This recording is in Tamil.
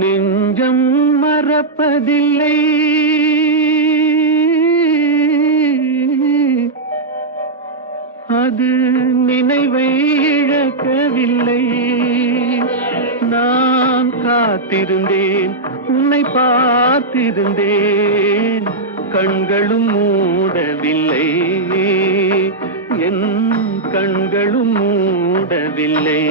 நெஞ்சம் மறப்பதில்லை, அது நினைவை இழக்கவில்லை. நான் காத்திருந்தேன், உன்னை பார்த்திருந்தேன், கண்களும் மூடவில்லை, என் கண்களும் மூடவில்லை.